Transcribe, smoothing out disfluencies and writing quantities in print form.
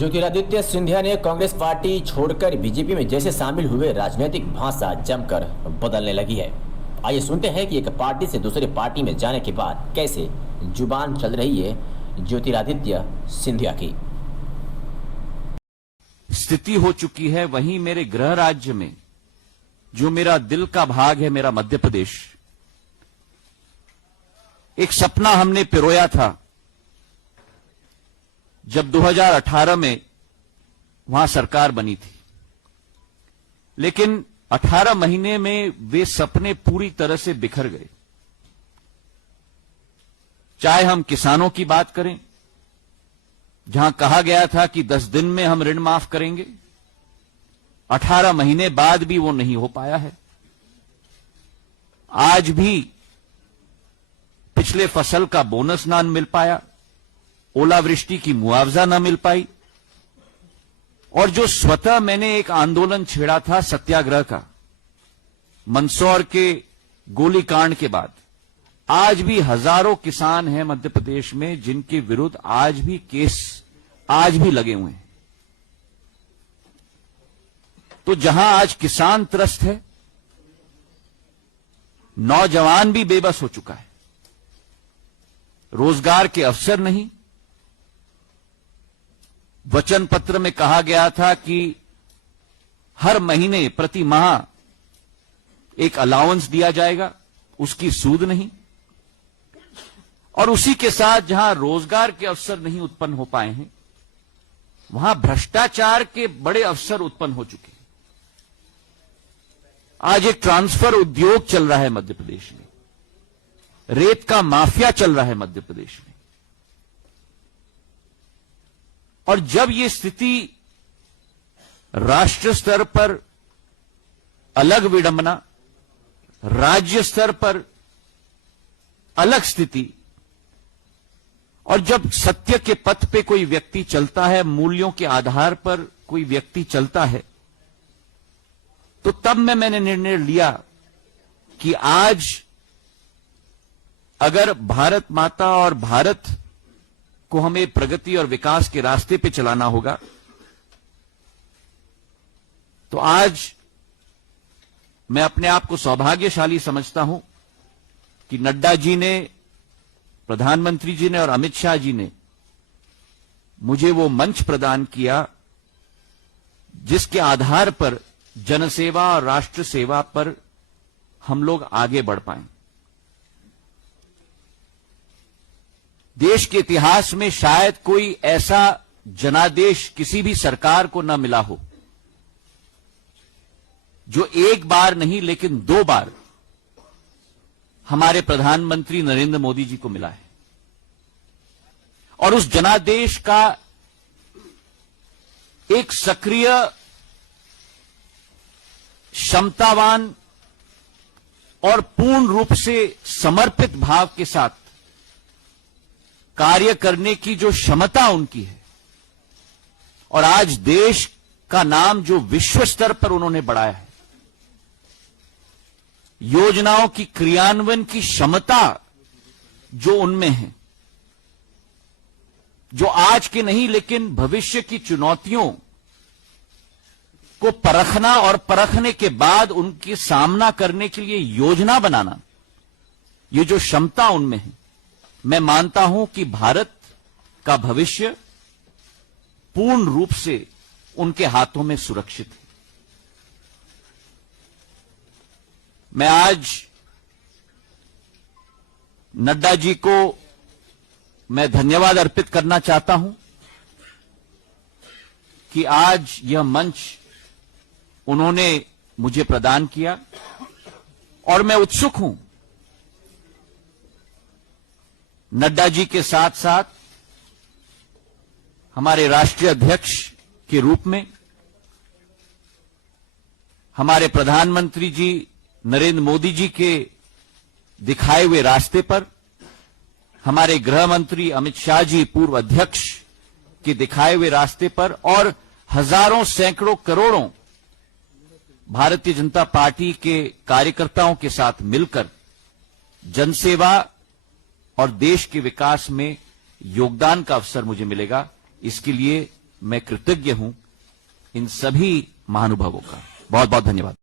ज्योतिरादित्य सिंधिया ने कांग्रेस पार्टी छोड़कर बीजेपी में जैसे शामिल हुए राजनीतिक भाषा जमकर बदलने लगी है। आइए सुनते हैं कि एक पार्टी से दूसरी पार्टी में जाने के बाद कैसे जुबान चल रही है ज्योतिरादित्य सिंधिया की। स्थिति हो चुकी है वहीं मेरे गृह राज्य में जो मेरा दिल का भाग है, मेरा मध्य प्रदेश, एक सपना हमने पिरोया था जब 2018 में वहां सरकार बनी थी, लेकिन 18 महीने में वे सपने पूरी तरह से बिखर गए। चाहे हम किसानों की बात करें, जहां कहा गया था कि 10 दिन में हम ऋण माफ करेंगे, 18 महीने बाद भी वो नहीं हो पाया है। आज भी पिछले फसल का बोनस ना मिल पाया, ओलावृष्टि की मुआवजा न मिल पाई, और जो स्वतः मैंने एक आंदोलन छेड़ा था सत्याग्रह का मंदसौर के गोलीकांड के बाद, आज भी हजारों किसान हैं मध्य प्रदेश में जिनके विरुद्ध आज भी केस आज भी लगे हुए हैं। तो जहां आज किसान त्रस्त है, नौजवान भी बेबस हो चुका है, रोजगार के अवसर नहीं। वचन पत्र में कहा गया था कि हर महीने प्रति माह एक अलाउंस दिया जाएगा, उसकी सूद नहीं। और उसी के साथ जहां रोजगार के अवसर नहीं उत्पन्न हो पाए हैं, वहां भ्रष्टाचार के बड़े अवसर उत्पन्न हो चुके हैं। आज एक ट्रांसफर उद्योग चल रहा है मध्य प्रदेश में, रेत का माफिया चल रहा है मध्य प्रदेश में। और जब ये स्थिति राष्ट्र स्तर पर अलग विडंबना, राज्य स्तर पर अलग स्थिति, और जब सत्य के पथ पे कोई व्यक्ति चलता है, मूल्यों के आधार पर कोई व्यक्ति चलता है, तो तब मैंने निर्णय लिया कि आज अगर भारत माता और भारत को हमें प्रगति और विकास के रास्ते पे चलाना होगा, तो आज मैं अपने आप को सौभाग्यशाली समझता हूं कि नड्डा जी ने, प्रधानमंत्री जी ने और अमित शाह जी ने मुझे वो मंच प्रदान किया जिसके आधार पर जनसेवा और राष्ट्र सेवा पर हम लोग आगे बढ़ पाएं। देश के इतिहास में शायद कोई ऐसा जनादेश किसी भी सरकार को न मिला हो जो एक बार नहीं लेकिन 2 बार हमारे प्रधानमंत्री नरेंद्र मोदी जी को मिला है। और उस जनादेश का एक सक्रिय, क्षमतावान और पूर्ण रूप से समर्पित भाव के साथ कार्य करने की जो क्षमता उनकी है, और आज देश का नाम जो विश्व स्तर पर उन्होंने बढ़ाया है, योजनाओं की क्रियान्वयन की क्षमता जो उनमें है, जो आज के नहीं लेकिन भविष्य की चुनौतियों को परखना और परखने के बाद उनके सामना करने के लिए योजना बनाना, ये जो क्षमता उनमें है, मैं मानता हूं कि भारत का भविष्य पूर्ण रूप से उनके हाथों में सुरक्षित है। मैं आज नड्डा जी को मैं धन्यवाद अर्पित करना चाहता हूं कि आज यह मंच उन्होंने मुझे प्रदान किया, और मैं उत्सुक हूं नड्डा जी के साथ साथ हमारे राष्ट्रीय अध्यक्ष के रूप में, हमारे प्रधानमंत्री जी नरेंद्र मोदी जी के दिखाए हुए रास्ते पर, हमारे गृह मंत्री अमित शाह जी पूर्व अध्यक्ष के दिखाए हुए रास्ते पर, और हजारों सैकड़ों करोड़ों भारतीय जनता पार्टी के कार्यकर्ताओं के साथ मिलकर जनसेवा और देश के विकास में योगदान का अवसर मुझे मिलेगा। इसके लिए मैं कृतज्ञ हूं इन सभी महानुभावों का। बहुत बहुत धन्यवाद।